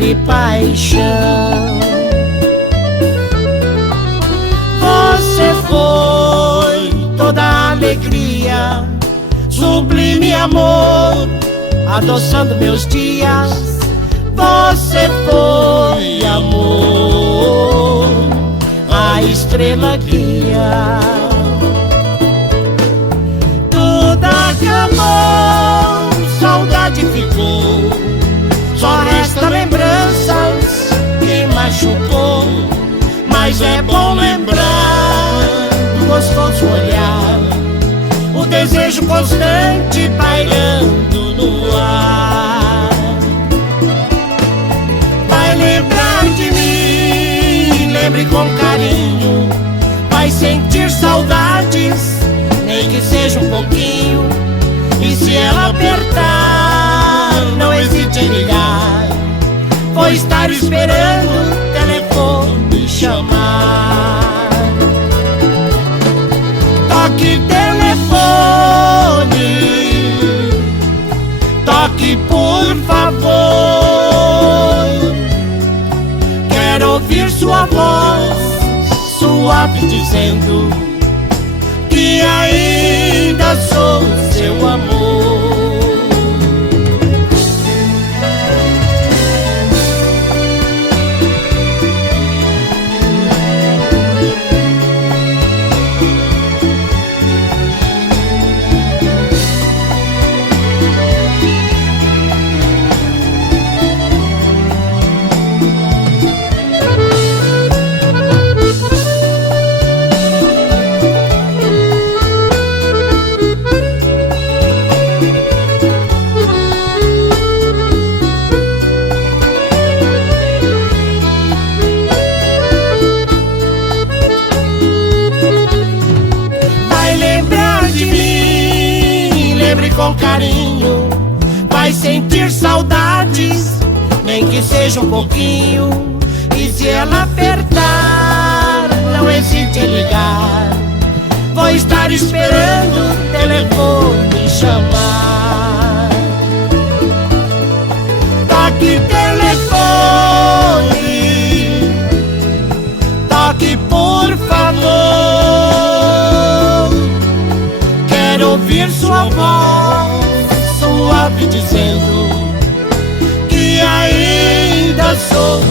de paixão. Você foi toda alegria, sublime amor, adoçando meus dias. Você foi amor, a estrela guia. Tudo acabou, saudade ficou, só resta lembranças que machucou. Mas é bom lembrar do gostoso olhar, o desejo constante pairando no ar. Vai lembrar de mim, lembre com carinho, vai sentir saudades, nem que seja um pouquinho. E se ela apertar, não hesite em ligar, vou estar esperando o telefone chamar. Toque telefone, toque por favor. Quero ouvir sua voz suave dizendo que ainda sou seu amor. Lembre com carinho, vai sentir saudades, nem que seja um pouquinho. E se ela apertar, não hesite em ligar, vou estar esperando o telefone chamar. Toque telefone, toque por favor. Quero ouvir sua voz suave dizendo que ainda sou